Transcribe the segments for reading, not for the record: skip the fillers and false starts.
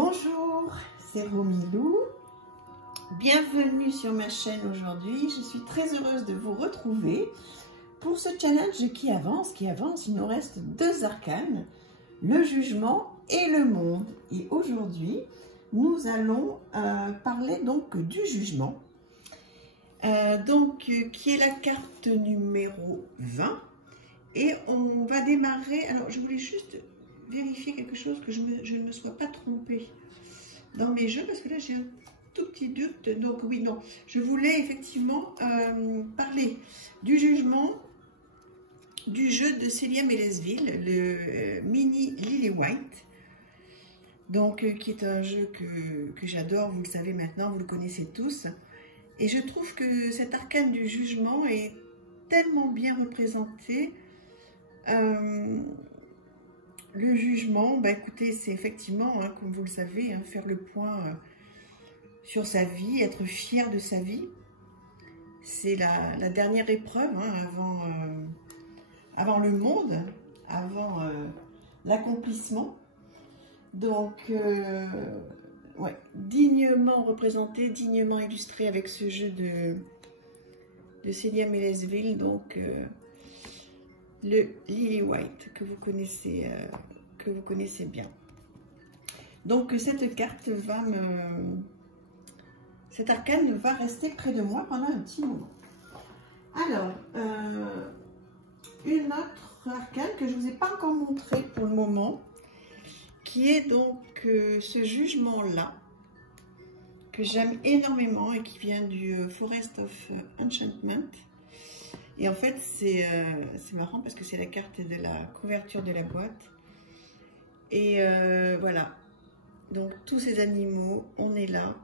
Bonjour, c'est Romilou. Bienvenue sur ma chaîne aujourd'hui. Je suis très heureuse de vous retrouver pour ce challenge qui avance. Il nous reste 2 arcanes, le jugement et le monde. Et aujourd'hui, nous allons parler donc du jugement. Qui est la carte numéro 20. Et on va démarrer. Alors, je voulais juste vérifier quelque chose, que je ne me sois pas trompée dans mes jeux, parce que là, j'ai un tout petit doute. Donc, oui, non. Je voulais effectivement parler du jugement du jeu de Célia Mélesville, le mini Lily White. Donc, qui est un jeu que j'adore, vous le savez maintenant, vous le connaissez tous. Et je trouve que cet arcane du jugement est tellement bien représenté. Le jugement, bah écoutez, c'est effectivement, comme vous le savez, faire le point sur sa vie, être fier de sa vie. C'est la dernière épreuve avant le monde, avant l'accomplissement. Donc, ouais, dignement représenté, dignement illustré avec ce jeu de Célia Mélesville, donc le Lily White que vous connaissez bien. Donc cette carte cet arcane va rester près de moi pendant un petit moment. Alors, une autre arcane que je ne vous ai pas encore montré pour le moment, qui est donc ce jugement-là, que j'aime énormément et qui vient du Forest of Enchantment. Et en fait, c'est marrant parce que c'est la carte de la couverture de la boîte. Et voilà. Donc, tous ces animaux, on est là.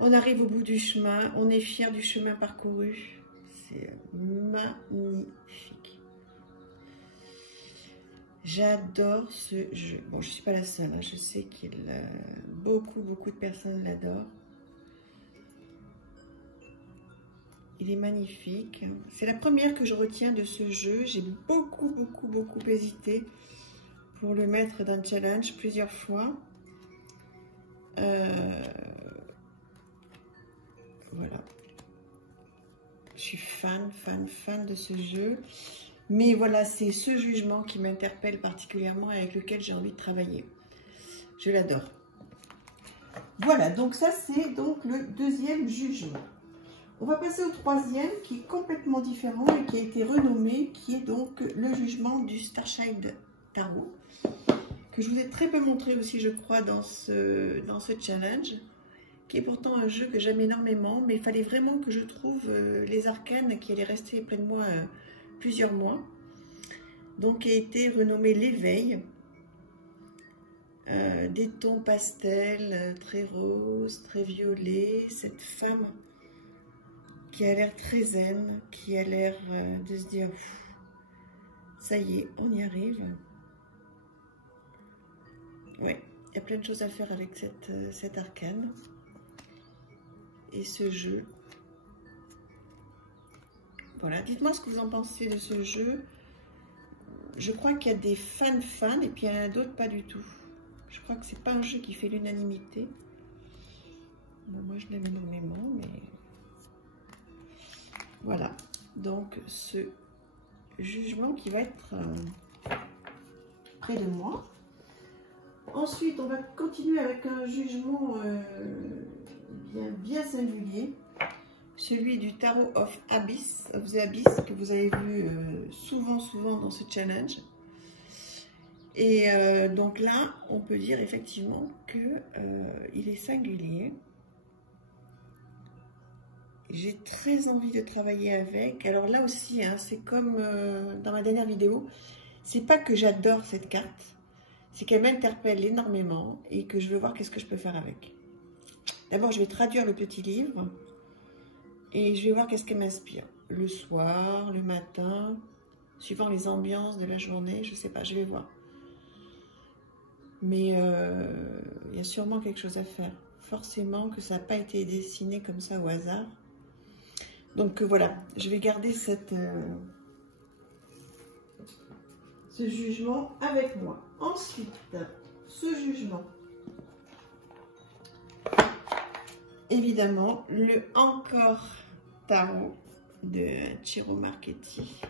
On arrive au bout du chemin. On est fiers du chemin parcouru. C'est magnifique. J'adore ce jeu. Bon, je ne suis pas la seule. Je sais que beaucoup de personnes l'adorent. Il est magnifique. C'est la première que je retiens de ce jeu. J'ai beaucoup hésité pour le mettre dans le challenge plusieurs fois. Voilà. Je suis fan de ce jeu. Mais voilà, c'est ce jugement qui m'interpelle particulièrement et avec lequel j'ai envie de travailler. Je l'adore. Voilà, donc ça c'est donc le deuxième jugement. On va passer au troisième qui est complètement différent et qui a été renommé, qui est donc le jugement du Starchild Tarot, que je vous ai très peu montré aussi, je crois, dans ce challenge, qui est pourtant un jeu que j'aime énormément, mais il fallait vraiment que je trouve les arcanes qui allaient rester près de moi plusieurs mois. Donc, a été renommé l'éveil, des tons pastels, très roses, très violets, cette femme qui a l'air très zen, qui a l'air de se dire ça y est, on y arrive. Ouais, il y a plein de choses à faire avec cette arcane et ce jeu. Voilà, dites-moi ce que vous en pensez de ce jeu. Je crois qu'il y a des fans et puis il y en a d'autres pas du tout. Je crois que c'est pas un jeu qui fait l'unanimité. Bon, moi je l'aime énormément, mais voilà, donc ce jugement qui va être près de moi. Ensuite, on va continuer avec un jugement bien singulier, celui du Tarot of Abyss, que vous avez vu souvent dans ce challenge. Et donc là, on peut dire effectivement qu'il est singulier. J'ai très envie de travailler avec. Alors là aussi, c'est comme dans ma dernière vidéo, c'est pas que j'adore cette carte, c'est qu'elle m'interpelle énormément et que je veux voir qu'est-ce que je peux faire avec. D'abord, je vais traduire le petit livre et je vais voir qu'est-ce qu'elle m'inspire. Le soir, le matin, suivant les ambiances de la journée, je sais pas, je vais voir. Mais il y a sûrement quelque chose à faire. Forcément que ça n'a pas été dessiné comme ça au hasard. Donc voilà, je vais garder ce jugement avec moi. Ensuite, ce jugement. Évidemment, le Encore Tarot de Ciro Marchetti.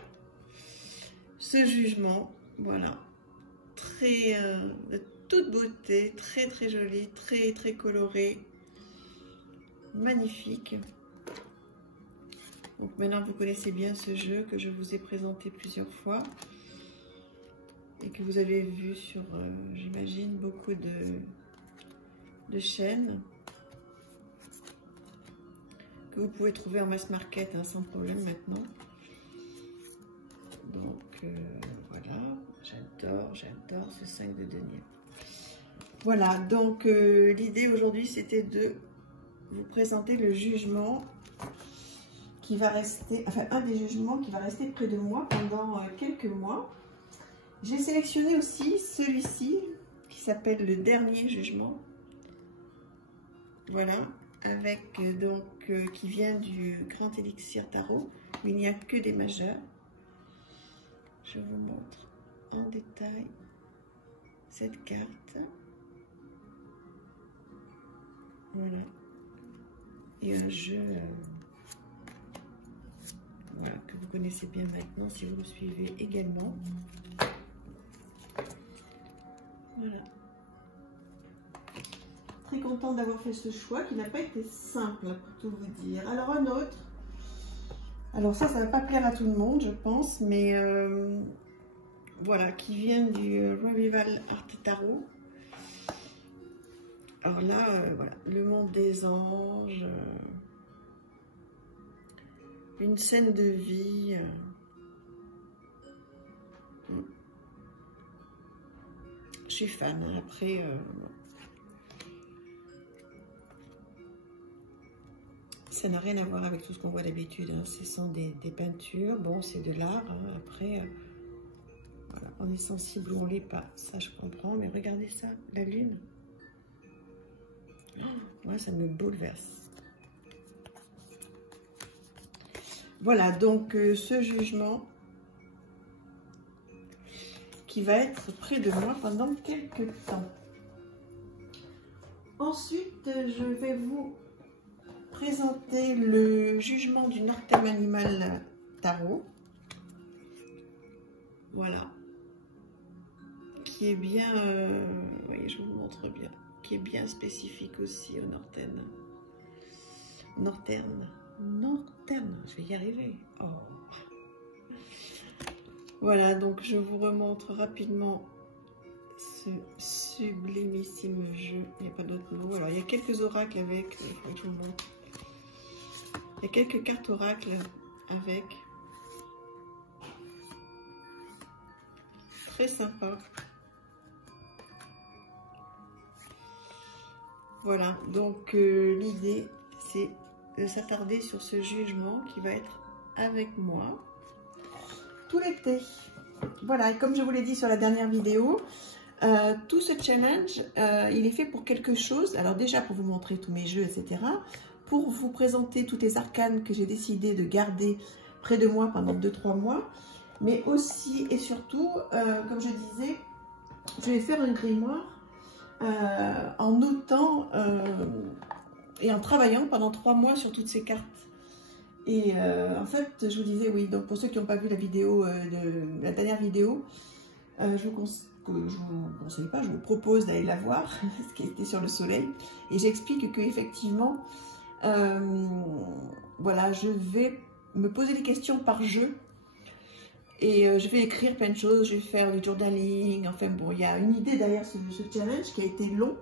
Ce jugement, voilà, très de toute beauté, très très joli, très coloré, magnifique. Donc maintenant vous connaissez bien ce jeu que je vous ai présenté plusieurs fois et que vous avez vu sur, j'imagine, beaucoup de chaînes, que vous pouvez trouver en mass market hein, sans problème maintenant. Donc voilà, j'adore ce 5 de denier. Voilà, donc l'idée aujourd'hui c'était de vous présenter le jugement qui va rester, enfin un des jugements qui va rester près de moi pendant quelques mois. J'ai sélectionné aussi celui-ci qui s'appelle le dernier jugement. Voilà, avec donc qui vient du Grand Élixir Tarot, où il n'y a que des majeurs. Je vous montre en détail cette carte. Voilà. Et un jeu voilà, que vous connaissez bien maintenant si vous me suivez également. Voilà. Très contente d'avoir fait ce choix qui n'a pas été simple pour tout vous dire. Alors un autre. Alors ça va pas plaire à tout le monde je pense, mais voilà, qui vient du Revival Art Tarot. Alors là, voilà, le monde des anges, une scène de vie. Je suis fan. Hein. Après, ça n'a rien à voir avec tout ce qu'on voit d'habitude. Hein. Ce sont des peintures. Bon, c'est de l'art. Hein. Après, voilà, on est sensible ou on l'est pas. Ça, je comprends. Mais regardez ça, la lune. Oh, moi, ça me bouleverse. Voilà, donc ce jugement qui va être près de moi pendant quelques temps. Ensuite, je vais vous présenter le jugement du Northern Animal Tarot. Voilà. Qui est bien, voyez, je vous montre bien, qui est bien spécifique aussi au Northern, je vais y arriver. Oh. Voilà, donc je vous remontre rapidement ce sublimissime jeu. Il n'y a pas d'autre mot. Alors, il y a quelques oracles avec, il faut que je vous montre. Il y a quelques cartes oracles avec. Très sympa. Voilà, donc l'idée, c'est de s'attarder sur ce jugement qui va être avec moi tout l'été. Voilà, et comme je vous l'ai dit sur la dernière vidéo, tout ce challenge, il est fait pour quelque chose. Alors déjà, pour vous montrer tous mes jeux, etc. Pour vous présenter toutes les arcanes que j'ai décidé de garder près de moi pendant 2-3 mois. Mais aussi et surtout, comme je disais, je vais faire un grimoire en notant et en travaillant pendant 3 mois sur toutes ces cartes. Et en fait, je vous disais, oui, donc pour ceux qui n'ont pas vu la vidéo, la dernière vidéo, je vous conseille pas, je vous propose d'aller la voir, ce qui était sur le soleil. Et j'explique que effectivement, voilà, je vais me poser des questions par jeu. Et je vais écrire plein de choses, je vais faire du journaling, enfin bon, il y a une idée derrière ce challenge qui a été long,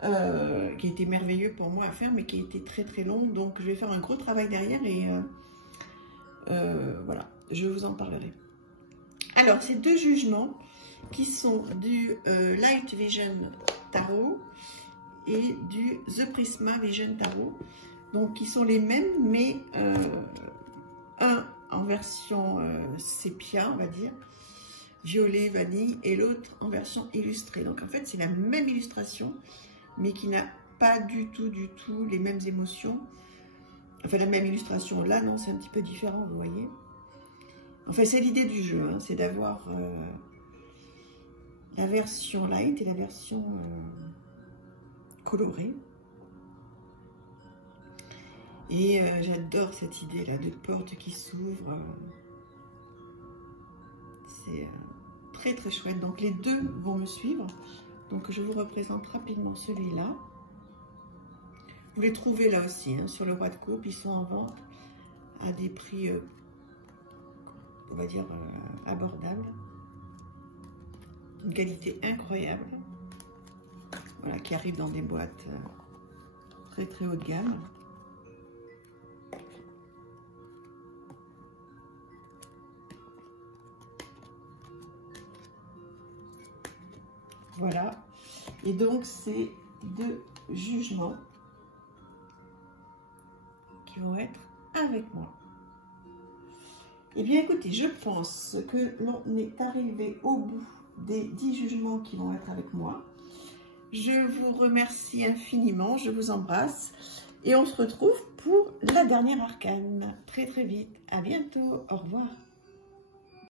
qui a été merveilleux pour moi à faire, mais qui a été très long, donc je vais faire un gros travail derrière et voilà, je vous en parlerai. Alors, ces deux jugements qui sont du Light Vision Tarot et du The Prisma Vision Tarot, donc qui sont les mêmes, mais un en version sépia, on va dire, violet, vanille, et l'autre en version illustrée. Donc en fait, c'est la même illustration, mais qui n'a pas du tout les mêmes émotions. Enfin, la même illustration, là, non, c'est un petit peu différent, vous voyez. Enfin, c'est l'idée du jeu, hein, c'est d'avoir la version light et la version colorée. Et j'adore cette idée là de porte qui s'ouvre. C'est très très chouette. Donc les deux vont me suivre. Donc je vous représente rapidement celui-là. Vous les trouvez là aussi hein, sur le Roi de Coupe. Ils sont en vente à des prix, on va dire, abordables. Une qualité incroyable. Voilà, qui arrive dans des boîtes très très haut de gamme. Voilà. Et donc, c'est deux jugements qui vont être avec moi. Eh bien, écoutez, je pense que l'on est arrivé au bout des 10 jugements qui vont être avec moi. Je vous remercie infiniment, je vous embrasse et on se retrouve pour la dernière arcane très très vite. À bientôt, au revoir.